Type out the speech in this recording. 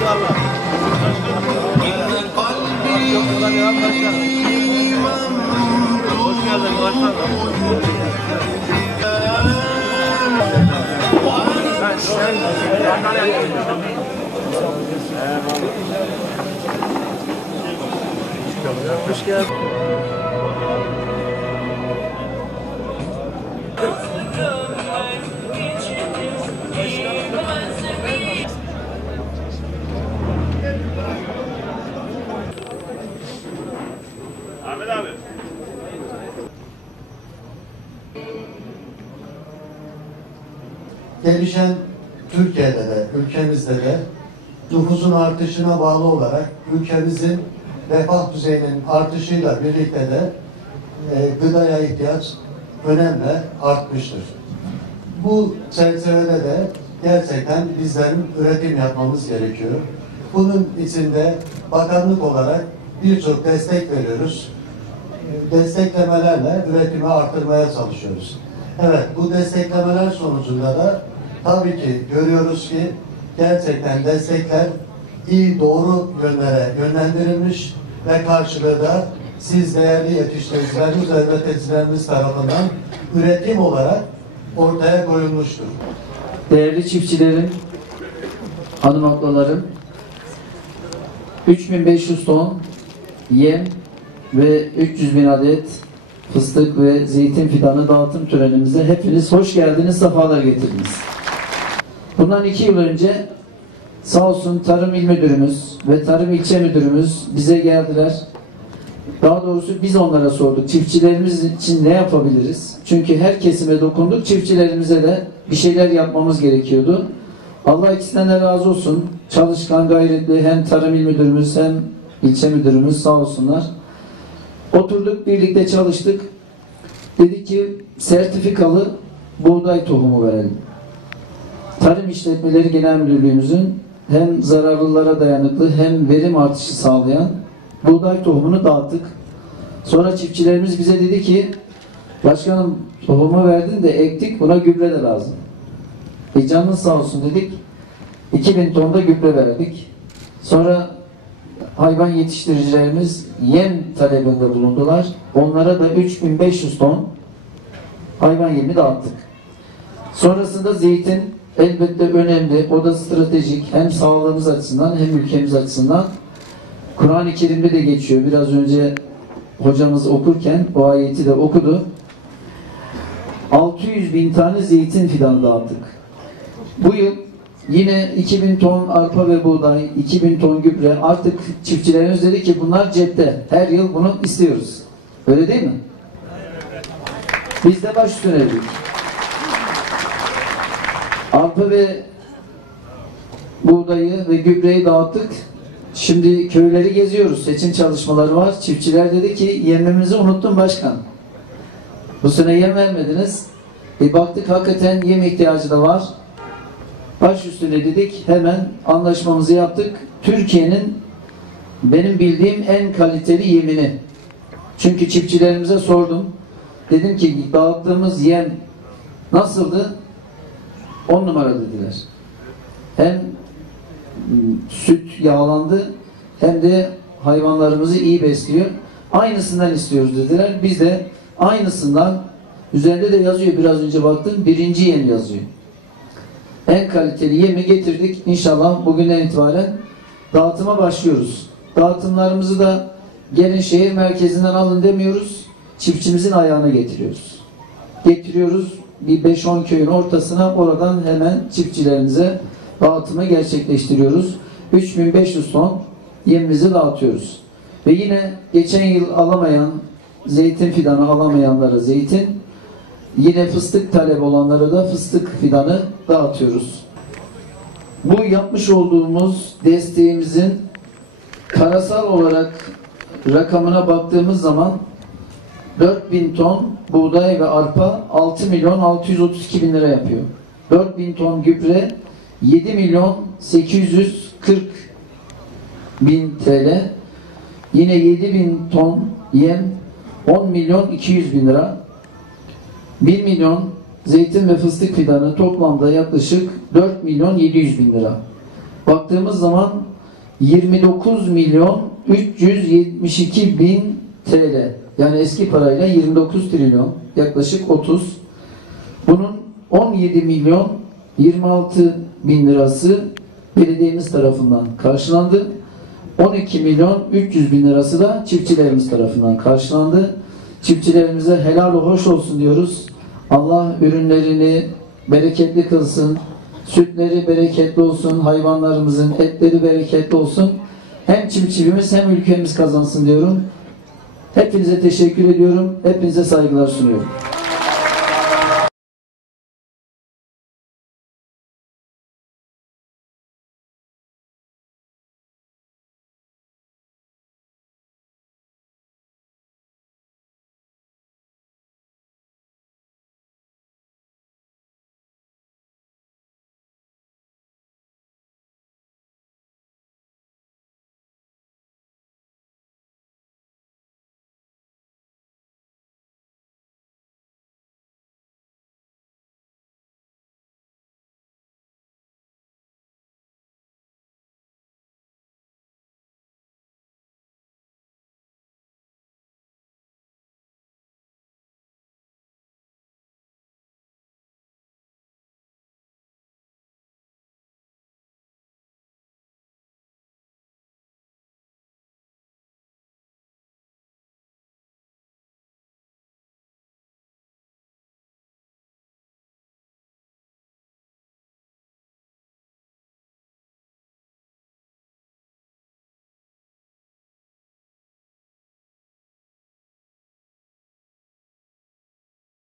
İnşallah. Çok kolay devam başkanım. Hoş geldin başkanım. Hoş geldin. Ahmet abi. Gelişen Türkiye'de de, ülkemizde de nüfusun artışına bağlı olarak ülkemizin refah düzeyinin artışıyla birlikte de gıdaya ihtiyaç önemli artmıştır. Bu çerçevede de gerçekten bizlerin üretim yapmamız gerekiyor. Bunun içinde bakanlık olarak birçok destek veriyoruz. Desteklemelerle üretimi artırmaya çalışıyoruz. Evet, bu desteklemeler sonucunda da tabii ki görüyoruz ki gerçekten destekler iyi, doğru yönlere yönlendirilmiş ve karşılığı da siz değerli yetiştiricilerimiz ve üreticilerimiz tarafından üretim olarak ortaya koyulmuştur. Değerli çiftçilerim, hanım ablalarım, 3500 ton yem ve 300.000 adet fıstık ve zeytin fidanı dağıtım törenimize hepiniz hoş geldiniz, sefalar getirdiniz. Bundan 2 yıl önce sağ olsun Tarım İl Müdürümüz ve Tarım İlçe Müdürümüz bize geldiler. Daha doğrusu biz onlara sorduk. Çiftçilerimiz için ne yapabiliriz? Çünkü her kesime dokunduk. Çiftçilerimize de bir şeyler yapmamız gerekiyordu. Allah ikisinden de razı olsun. Çalışkan, gayretli hem Tarım İl Müdürümüz hem ilçe müdürümüz sağ olsunlar. Oturduk, birlikte çalıştık. Dedik ki sertifikalı buğday tohumu verelim. Tarım İşletmeleri Genel Müdürlüğümüzün hem zararlılara dayanıklı hem verim artışı sağlayan buğday tohumunu dağıttık. Sonra çiftçilerimiz bize dedi ki başkanım tohumu verdin de ektik, buna gübre de lazım. Canınız sağ olsun dedik. 2000 ton da gübre verdik. Sonra hayvan yetiştiricilerimiz yem talebinde bulundular. Onlara da 3500 ton hayvan yemi dağıttık. Sonrasında zeytin elbette önemli. O da stratejik. Hem sağlığımız açısından hem ülkemiz açısından. Kur'an-ı Kerim'de de geçiyor. Biraz önce hocamız okurken o ayeti de okudu. 600.000 tane zeytin fidanı dağıttık. Bu yıl yine 2000 ton arpa ve buğday, 2000 ton gübre. Artık çiftçilerimiz dedi ki bunlar cepte. Her yıl bunu istiyoruz. Öyle değil mi? Biz de baş üstüne dedik. Arpa ve buğdayı ve gübreyi dağıttık. Şimdi köyleri geziyoruz. Seçim çalışmaları var. Çiftçiler dedi ki yemimizi unuttun başkan. Bu sene yem vermediniz. Baktık hakikaten yem ihtiyacı da var. Baş üstüne dedik. Hemen anlaşmamızı yaptık. Türkiye'nin benim bildiğim en kaliteli yemini. Çünkü çiftçilerimize sordum. Dedim ki dağıttığımız yem nasıldı? 10 numara dediler. Hem süt yağlandı hem de hayvanlarımızı iyi besliyor. Aynısından istiyoruz dediler. Biz de aynısından, üzerinde de yazıyor, biraz önce baktım, birinci yem yazıyor. En kaliteli yemi getirdik. İnşallah bugünden itibaren dağıtıma başlıyoruz. Dağıtımlarımızı da gelin şehir merkezinden alın demiyoruz. Çiftçimizin ayağına getiriyoruz. Getiriyoruz bir 5-10 köyün ortasına, oradan hemen çiftçilerimize dağıtımı gerçekleştiriyoruz. 3500 ton yemimizi dağıtıyoruz. Ve yine geçen yıl alamayan, zeytin fidanı alamayanlara zeytin, yine fıstık talep olanlara da fıstık fidanı dağıtıyoruz. Bu yapmış olduğumuz desteğimizin parasal olarak rakamına baktığımız zaman 4000 ton buğday ve arpa 6.632.000 lira yapıyor. 4000 ton gübre 7.840.000 TL. Yine 7.000 ton yem 10.200.000 lira. 1 milyon zeytin ve fıstık fidanı toplamda yaklaşık 4 milyon 700 bin lira. Baktığımız zaman 29 milyon 372 bin TL. Yani eski parayla 29 trilyon, yaklaşık 30. Bunun 17 milyon 26 bin lirası belediyemiz tarafından karşılandı. 12 milyon 300 bin lirası da çiftçilerimiz tarafından karşılandı. Çiftçilerimize helal hoş olsun diyoruz. Allah ürünlerini bereketli kılsın. Sütleri bereketli olsun. Hayvanlarımızın etleri bereketli olsun. Hem çiftçimiz hem ülkemiz kazansın diyorum. Hepinize teşekkür ediyorum. Hepinize saygılar sunuyorum.